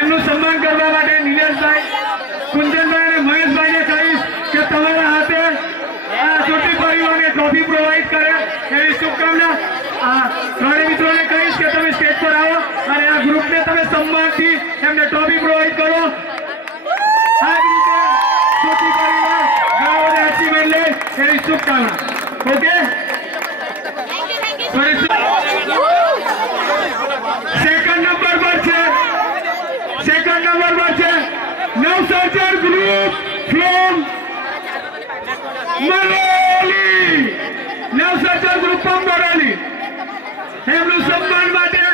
એમનું સન્માન કરવા માટે નિલેશભાઈ, કુંજનભાઈ અને મહેશભાઈને કહીશ કે તમારા હાથે આ છોટી પરિવારને ટ્રોફી પ્રોવાઈડ કરે એવી શુભકામના. ત્રણેય મિત્રોને કહીશ કે તમે સ્ટેજ પર આવો અને આ ગ્રુપને તમે સન્માનથી એમને ટ્રોફી પ્રોવાઈડ કરો. આ જ રીતે છોટી પરિવાર ઘણા બધા અચીવમેન્ટ લે એવી શુભકામના. ઓકે, સેકન્ડ નંબર પર છે નવસર્જન group from Maroli. Navsarjan group from Maroli. એમનું સન્માન માટે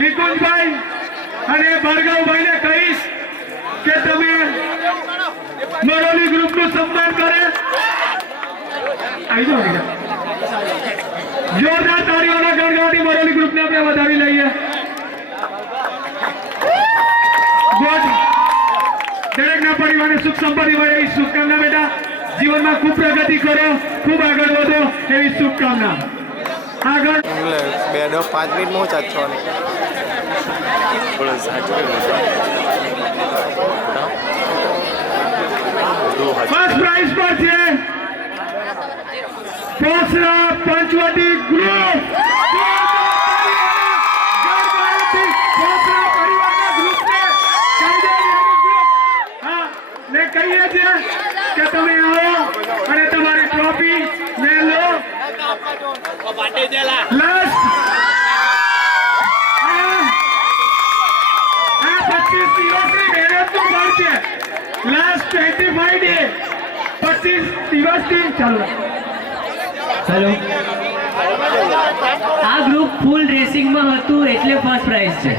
નિકુંજભાઈ અને ભાર્ગવભાઈને કહીશ કે તમે મરોલી ગ્રુપનું સન્માન કરે. જોરદાર તાળીઓના ગણગણાટી મરોલી ગ્રુપને આપણે વધાવી લઈએ. દરેકના પરિવારને સુખ સંપત્તિ મળે એવી શુભકામના. બેટા, જીવનમાં ખૂબ પ્રગતિ કરો, ખૂબ આગળ વધો એવી શુભકામના. આગળ 5 મિનિટમાં ચાચો ફર્સ્ટ પ્રાઇઝ પર છે પોસરા પંચવટી ગ્રુપ. કહીએ છીએ કે તમે આવો અને તમારી ટ્રોફી ને લો. લાસ્ટ 25 દિવસની મહેનતનું ફળ છે. લાસ્ટ 25 ડે 25 દિવસથી ચાલો. હેલો, આ ગ્રુપ ફૂલ રેસિંગમાં હતું એટલે ફર્સ્ટ પ્રાઇઝ છે.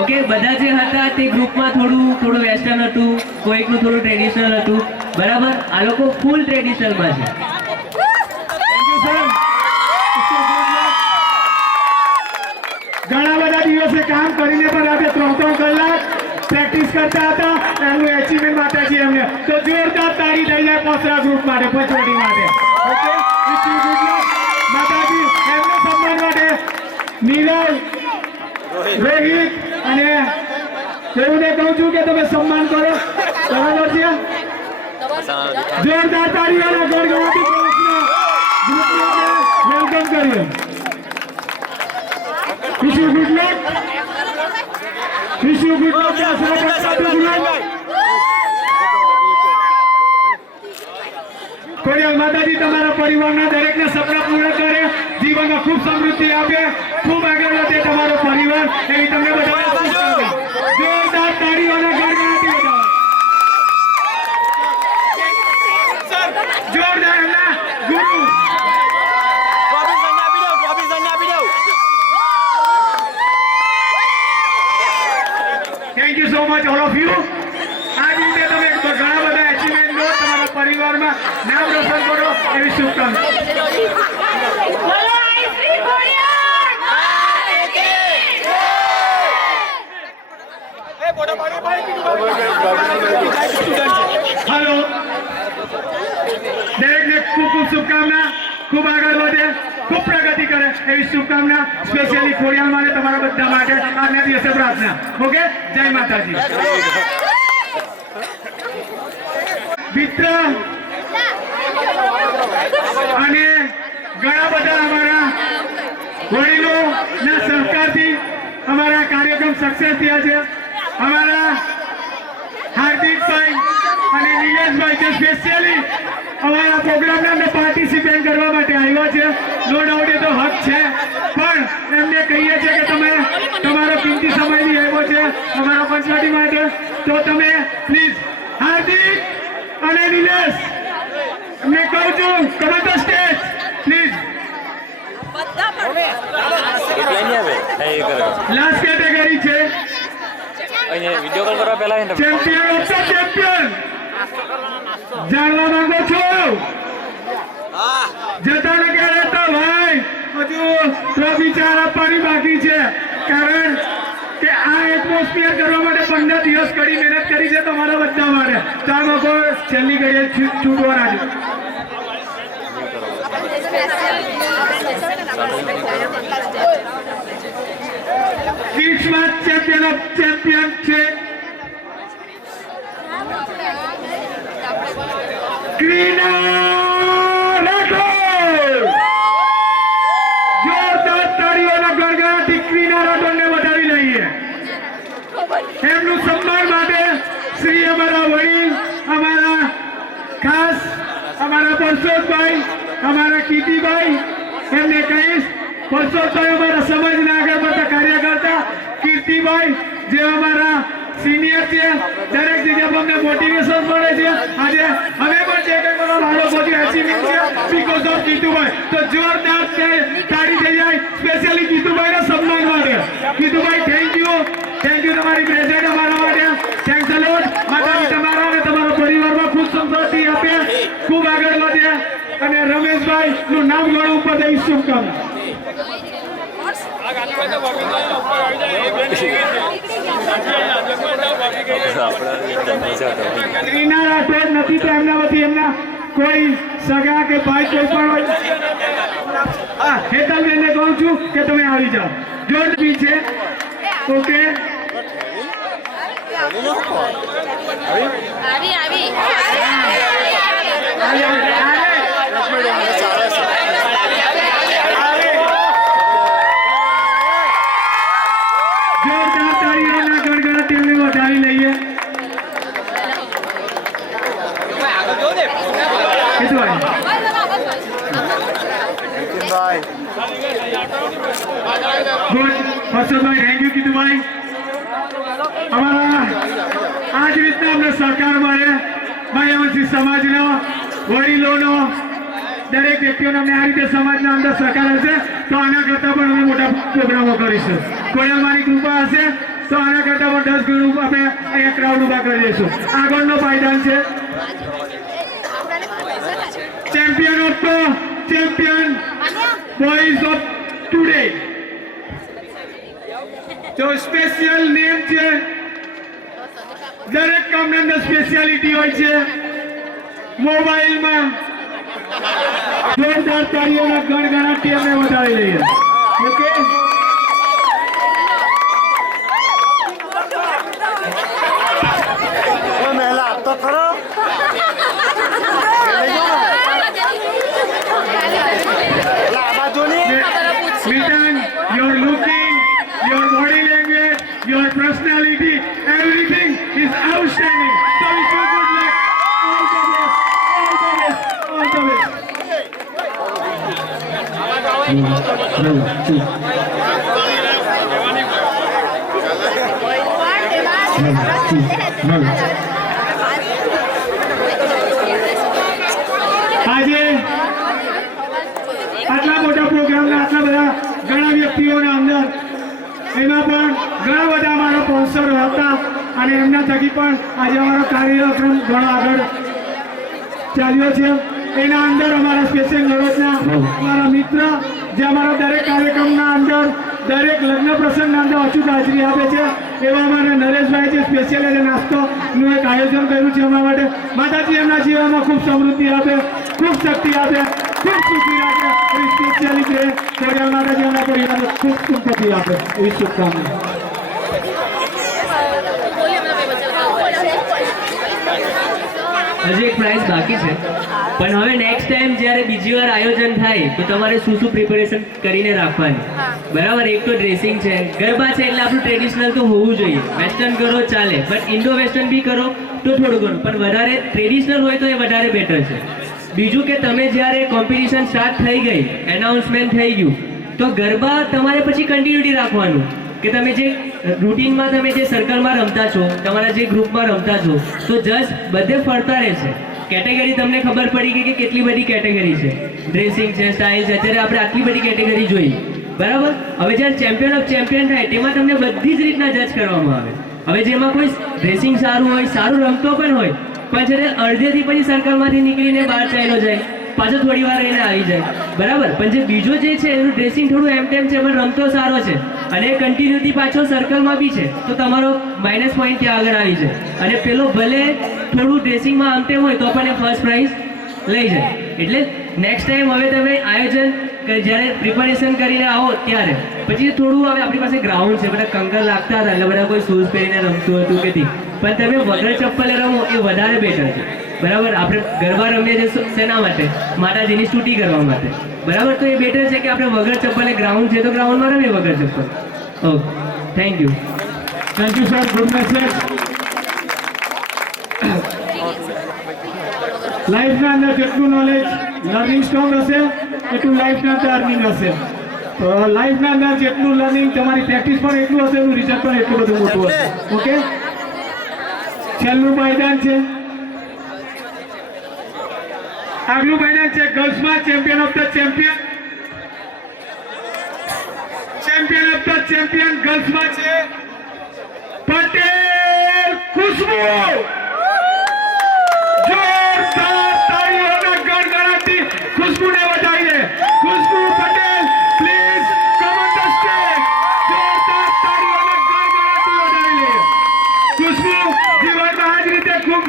ઓકે, બધા જે હતા તે ગ્રુપમાં થોડું વેસ્ટર્ન હતું, કોઈકનું થોડું ટ્રેડિશનલ હતું. બરાબર, આ લોકો ફૂલ ટ્રેડિશનલમાં છે. ઘણા બધા દિવસે કામ કરીને પણ આપણે 3-3 કલાક પ્રેક્ટિસ કરતા હતા. એનું એચીવમેન્ટ માટે છે એમને તો જોરદાર તાળી થઈ જાય પોસરા ગ્રુપ માટે, પંચવટી માટે. ઓકે, માતાજી એમને સન્માન માટે નીરવ, રોહિત અને તેઓને કહું છું કે તમે સન્માન કરો. બરાબર છે? જોરદાર તાળીઓના ગણગણાટી વેલકમ કરીએ. Wish you good luck. Wish you good luck. Khodiyar માતાજી તમારા પરિવારના દરેકના સપના પૂર્ણ કરે, જીવનમાં ખૂબ સમૃદ્ધિ આપે, ખૂબ આગળ વધે તમારો પરિવાર એવી તમને બધાને શુભકામના. જોરદાર તાળીઓના ગણગણાટી બજાવો. જોરદાર એમના ગુરુ thank you so much all of you. આ જ રીતે તમે ઘણા બધા એચીવમેન્ટ લો, તમારા પરિવારમાં નામ રોશન કરો એવી શુભકામના. હેલો, દરેકને ખૂબ ખૂબ શુભકામના, ખૂબ આગળ વધે, ખૂબ પ્રગતિ કરે એવી શુભકામના. સ્પેશિયલી ખોડિયાર માટે, તમારા બધા માટે આજના દિવસે પ્રાર્થના. ઓકે, જય માતાજી. મિત્ર અને ઘણા બધા અમારા વડીલોના સહકારથી અમારા કાર્યક્રમ સક્સેસ થયા છે. અમારા હાર્દિકભાઈ અને નિલેશભાઈ જે સ્પેશિયલી અમારા પ્રોગ્રામને અમને પાર્ટિસિપેટ કરવા માટે આવ્યા છે. નો ડાઉટ એ તો હક છે, પણ એમને કહીએ છીએ કે તમે તમારો કિંમતી સમય બી આવ્યો છે અમારા પંચવટી માટે, તો તમે પ્લીઝ હાર્દિક અને નિલેશ એમને કહું છું કમ તો સ્ટેજ પ્લીઝ. લાસ્ટ કેટેગરી છે વિડીયો કોલ કરવા પહેલા ચેમ્પિયન ઓફ ધ ચેમ્પિયન. જાણવા માંગો છો? જતા ને ક્યારે તો ભાઈ હજુ ટ્રોફી ચાર આપવાની બાકી છે, કારણ કે આ એક એટમોસ્ફિયર કરવા માટે 15 દિવસ કડી મહેનત કરી છે તમારા બધા માટે. તો આમાં કોઈ છેલ્લી ઘડીએ છૂટવાના છે. કિડ્સમાં ચેમ્પિયન ઓફ ચેમ્પિયન છે ક્રીના રાઠોડ. જોરદાર તાળીઓના ગણગણાટથી ક્રીના રાઠોડને વધાવી લઈએ. એમનું સન્માન માટે શ્રી અમારા વડીલ, અમારા ખાસ અમારા પરસોતભાઈ, અમારા કીર્તિભાઈ, એમને કહીશ પરસોતભાઈ અમારા સમાજના આગળ પડતા કાર્યકર્તા, કીર્તિભાઈ જે અમારા સિનિયર છે, દરેક જગ્યા પર અમને મોટિવેશન મળે છે. આજે અમે પણ જે કંઈ મારા બાળકોથી અચીવમેન્ટ છે બીકોઝ ઓફ કીર્તિભાઈ. તો જોરદાર તાળી થઈ જાય સ્પેશિયલી કીર્તિભાઈના સન્માન માટે. કીર્તિભાઈ થેન્ક યુ તમારી પ્રેઝન્ટ અમારા માટે. થેન્ક્સ અ લોટ. માતાજી તમારા અને તમારા પરિવારમાં ખૂબ સંતોષી આપે, ખૂબ આગળ વધે અને રમેશભાઈ નું નામ ઘણું ઉપર દઈ શુભકામના. ક્રીના રાઠોડ નથી તો એમના વતી એમના કોઈ સગા કે ભાઈ કોઈ પણ હોય. હા, હેતલબેનને કહું છું કે તમે આવી જાઓ. જોર બી છે. ઓકે, જોરદાર તાળીઓના ગણગણાટ તેમને વધાવી લઈએ. હર્ષદભાઈ થેન્ક યુ કીધુભાઈ. અમારા આ જ રીતના અમને સહકાર મળે માયાવંશી સમાજનો, વડીલોનો, દરેક વ્યક્તિઓને અમને આ રીતે સમાજના અંદર સહકાર હશે તો આના કરતાં પણ અમે મોટા પ્રોગ્રામો કરીશું. કોઈ અમારી કૃપા હશે તો આના કરતાં પણ 10 ગણું આપણે અહીંયા ક્રાઉડ ઉભા કરી દઈશું. આગળનો પાયદાન છે champion of the champion boys of today. જો સ્પેશિયલ નેમ છે, દરેક કામની અંદર સ્પેશિયાલિટી હોય છે. મોબાઈલમાં જોરદાર તાળીઓના ગણગણાટથી અમે વધારી લઈએ. ઓકે, મહેલા આપતો ખરો. Mitan, your looking, your body language, your personality, everything is outstanding. So wish you good luck. All the best. All the best. આજે આટલા મોટા પ્રોગ્રામના આટલા બધા ઘણા વ્યક્તિઓના અંદર એમાં પણ ઘણા બધા અમારા સ્પોન્સરો હતા અને એમના થકી પણ આજે અમારો કાર્યક્રમ ઘણો આગળ ચાલ્યો છે. એના અંદર અમારા સ્પેશિયલ નરોજના અમારા મિત્ર જે અમારા દરેક કાર્યક્રમના અંદર, દરેક લગ્ન પ્રસંગના અંદર અચૂક હાજરી આપે છે એવા અમારા નરેશભાઈ છે સ્પેશિયલ એટલે નાસ્તોનું એક આયોજન કર્યું છે અમારા માટે. માતાજી એમના જીવનમાં ખૂબ સમૃદ્ધિ આપે, ખૂબ શક્તિ આપે, ખૂબ સુખી રાખે એવી સ્પેશિયલી છે ખોડિયાર માતાજી એમના પરિવારને ખૂબ સંપત્તિ આપે એવી શુભકામના. હજી એક પ્રાઇઝ બાકી છે પણ હવે નેક્સ્ટ ટાઈમ જ્યારે બીજી વાર આયોજન થાય તો તમારે શું શું પ્રિપેરેશન કરીને રાખવાની. બરાબર, એક તો ડ્રેસિંગ છે, ગરબા છે એટલે આપણું ટ્રેડિશનલ તો હોવું જોઈએ. વેસ્ટર્ન કરો ચાલે બટ ઇન્ડો વેસ્ટર્ન બી કરો તો થોડું ઘણું, પણ વધારે ટ્રેડિશનલ હોય તો એ વધારે બેટર છે. બીજું કે તમે જ્યારે કોમ્પિટિશન સ્ટાર્ટ થઈ ગઈ, એનાઉન્સમેન્ટ થઈ ગયું તો ગરબા તમારે પછી કન્ટિન્યુટી રાખવાનું કે તમે જે રૂટીનમાં તમે જે સર્કલમાં રમતા છો, તમારા જે ગ્રુપમાં રમતા છો તો જસ્ટ બધે ફરતા રહેશે. કેટેગરી તમને ખબર પડી ગઈ કે કેટલી બધી કેટેગરી છે, ડ્રેસિંગ છે, સ્ટાઇલ છે, અત્યારે આપણે આટલી બધી કેટેગરી જોઈ. બરાબર, હવે જ્યારે ચેમ્પિયન ઓફ ચેમ્પિયન થાય તેમાં તમને બધી જ રીતના જજ કરવામાં આવે. હવે જેમાં કોઈ ડ્રેસિંગ સારું હોય, સારું રમતો પણ હોય, પણ જ્યારે અડધેથી પછી સર્કલમાંથી નીકળીને બહાર ચાલ્યો જાય, પાછો થોડી વાર એને આવી જાય. બરાબર, પણ જે બીજો જે છે એનું ડ્રેસિંગ થોડું એમ ટેમ છે પણ રમતો સારો છે અને કન્ટિન્યુટી પાછો સર્કલમાં બી છે તો તમારો માઇનસ પોઈન્ટ ત્યાં આગળ આવી છે અને પેલો ભલે થોડું ડ્રેસિંગમાં આમતે હોય તો પણ એ ફર્સ્ટ પ્રાઇઝ લઈ જાય. એટલે નેક્સ્ટ ટાઈમ હવે તમે આયોજન જ્યારે પ્રિપેરેશન કરીને આવો ત્યારે પછી થોડું હવે આપણી પાસે ગ્રાઉન્ડ છે, બધા કંકર લાગતા હતા એટલે બધા કોઈ શૂઝ પહેરીને રમતું હતું કે નહીં, પણ તમે વગર ચપ્પલે રમો એ વધારે બેટર છે. બરાબર, આપણે ગરબા રમીએ છીએ શેના માટે? માતાજીની સ્તુતિ કરવા માટે. બરાબર, તો એ બેટર છે કે આપણે વગર ચપ્પલે ગ્રાઉન્ડ છે તો ગ્રાઉન્ડમાં રમીએ વગર ચપ્પલ. Okay, thank you. Thank you sir, good message. લાઈફના અંદર જેટલું નોલેજ લર્નિંગ સ્ટ્રોંગ હશે એટલું લાઈફના અંદર અર્નિંગ હશે. તો લાઈફના અંદર જેટલું લર્નિંગ તમારી પ્રેક્ટિસ પણ એટલું હશે એનું રિઝલ્ટ પણ એટલું બધું મોટું હશે. ઓકે, છેલ્લું મેદાન છે, આગલું મેદાન છે ગર્લ્સમાં champion of the champion. Champion of the champion ગર્લ્સમાં છે પટેલ ખુશ્બુ. જોરદાર તાળીઓના ગણગણાટથી ખુશ્બુને વધાવીએ. Khushbu Patel, please come on the stage. જોરદાર તાળીઓના ગણગણાટથી વધાવીએ. ખુશ્બુ જીવનમાં આ જ રીતે ખૂબ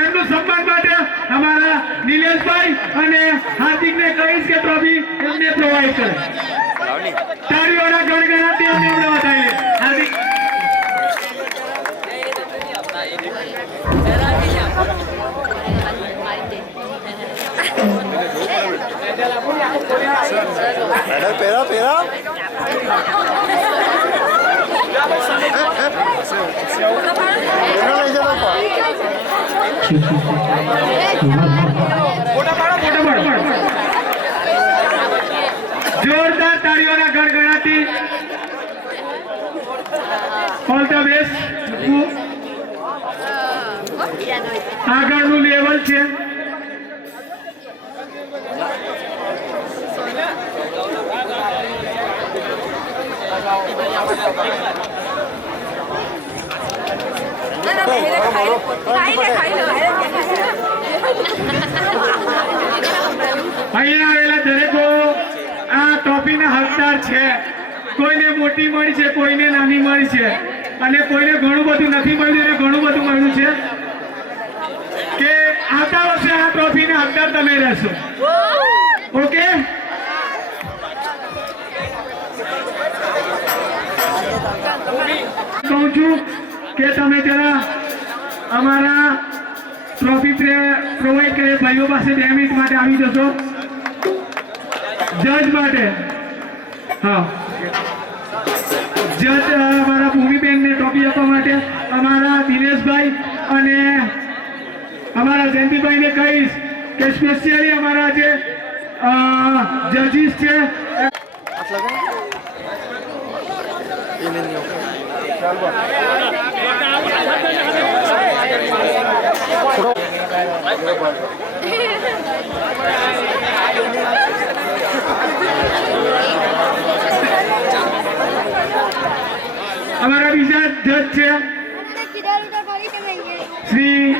એમનું સન્માન માટે અમારા નિલેશભાઈ અને હાર્દિકને કહીશ કે ટ્રોફી એમને પ્રોવાઈડ કરે. તાળીઓના ગણગણાટથી અમને વધાવીએ. હાર્દિક પેરા પેરા જોરદાર તાળીઓના ગણગણાથી ઓલ ધ બેસ્ટ. આગળનું લેવલ છે અહીંયા આવેલા દરેકો આ ટ્રોફીના હકદાર છે. કોઈને મોટી મળી છે, કોઈને નાની મળી છે અને કોઈને ઘણું બધું નથી મળ્યું અને ઘણું બધું મળ્યું છે કે આવતા વર્ષે આ ટ્રોફીના હકદાર તમે રહેશો. ઓકે, કહું છું કે તમે જરા અમારા ટ્રોફી પ્રોવાઈડ કરે ભાઈઓ પાસે 2 મિનિટ માટે આવી જશો જજ માટે. હા, જજ અમારા ભૂમિબેનને ટ્રોફી આપવા માટે અમારા દિનેશભાઈ અને અમારા જયંતિભાઈને કહીશ કે સ્પેશિયલી અમારા જે જજીસ છે અમારા બીજા જજ છે શ્રી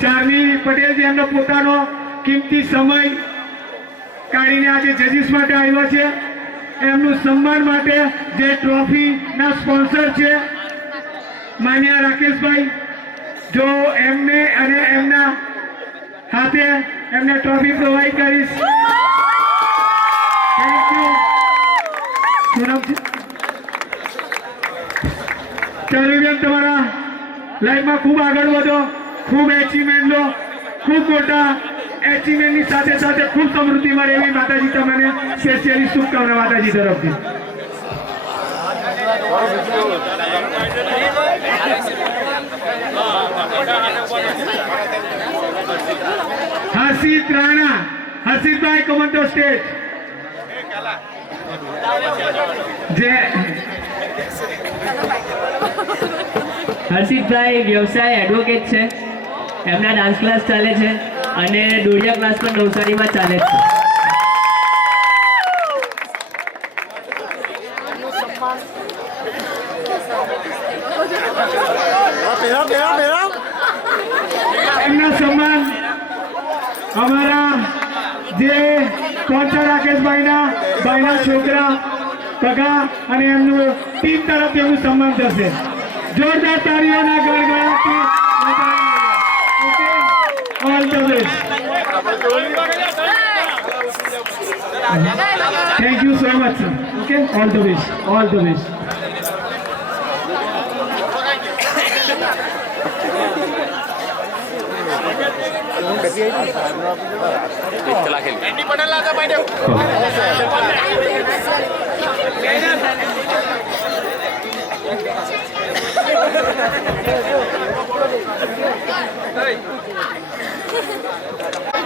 ચાર્મી પટેલ, જે એમનો પોતાનો કિંમતી સમય કાઢીને આજે જજીસ માટે આવ્યા છે. એમનું સન્માન માટે જે ટ્રોફીના સ્પોન્સર છે માન્ય રાકેશભાઈ, જો એમને અને એમના હાથે એમને ટ્રોફી પ્રોવાઈડ કરીશ. Thank you. શું નામ છે? ચાલુબેન, તમારા લાઈફમાં ખૂબ આગળ વધો, ખૂબ એચિવમેન્ટ લો, ખૂબ મોટા એચિવમેન્ટની સાથે સાથે ખૂબ સમૃદ્ધિ મળે એવી માતાજી તમને સ્પેશિયલી શુભકામના માતાજી તરફથી. હર્ષિત રાણા, હર્ષિતભાઈ કમ ઓન ધ સ્ટેજ. જે હર્ષિતભાઈ વ્યવસાય એડવોકેટ છે, એમના ડાન્સ ક્લાસ ચાલે છે અને દોડિયા ક્લાસ પણ નવસારીમાં ચાલે છે. પેરા પેરા પેરા એમના સન્માન અમારા જે સ્પોન્સર રાકેશભાઈના છોકરા પગા અને એમનું ટીમ તરફથી એમનું સન્માન થશે. જોરદાર તાળીઓના ગણગણાટથી all the best. Thank you so much sir. Okay, all the best, all the best.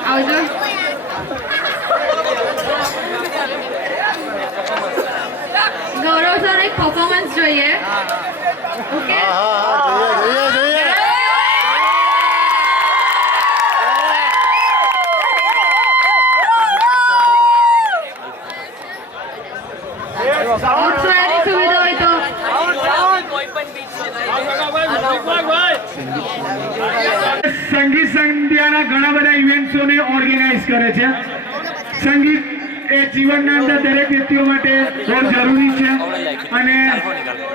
આવજો. ગૌરવ સર એક પરફોર્મન્સ જોઈએ. ઓકે, જોઈએ જોઈએ ઉત્સાહની સુવિધા હોય તો સંગીત સંધ્યાના ઘણા બધા ઇવેન્ટ્સોને ઓર્ગેનાઇઝ કરે છે. સંગીત એ જીવનના અંદર દરેક વ્યક્તિઓ માટે બહુ જરૂરી છે અને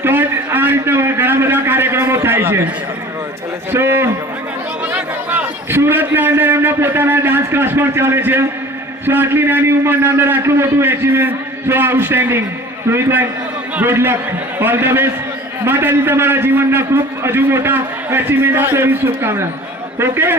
તો જ આ રીતના ઘણા બધા કાર્યક્રમો થાય છે. સો સુરતના અંદર એમના પોતાના ડાન્સ ક્લાસ પણ ચાલે છે. સો આટલી નાની ઉંમરના અંદર આટલું મોટું achievement, so outstanding. Rohitbhai, good luck, all the best. માતાજી તમારા જીવનના ખૂબ હજુ મોટા એચિવમેન્ટ આપે એવી શુભકામના. ઓકે,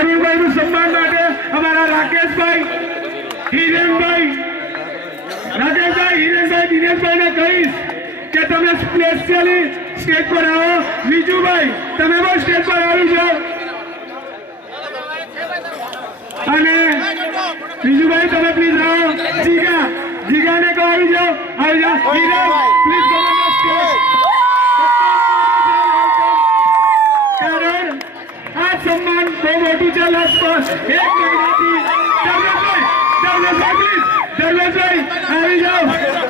અરુણભાઈનું સન્માન માટે અમારા રાકેશભાઈ, હિરેનભાઈ, દિનેશભાઈને કહીશ કે તમે સ્પેશિયલી સ્ટેજ પર આવો. વિજુભાઈ, તમે પણ સ્ટેજ પર આવી જાઓ. અને વિજુભાઈ, તમે પ્લીઝ આવો. જીગાને કહો આવી જાઓ. Hiren, please come on the stage. કારણ આ સન્માન બહુ મોટું છે. લગભગ 1 મહિનાથી ધર્મેશભાઈ, પ્લીઝ ધર્મેશભાઈ આવી જાઓ.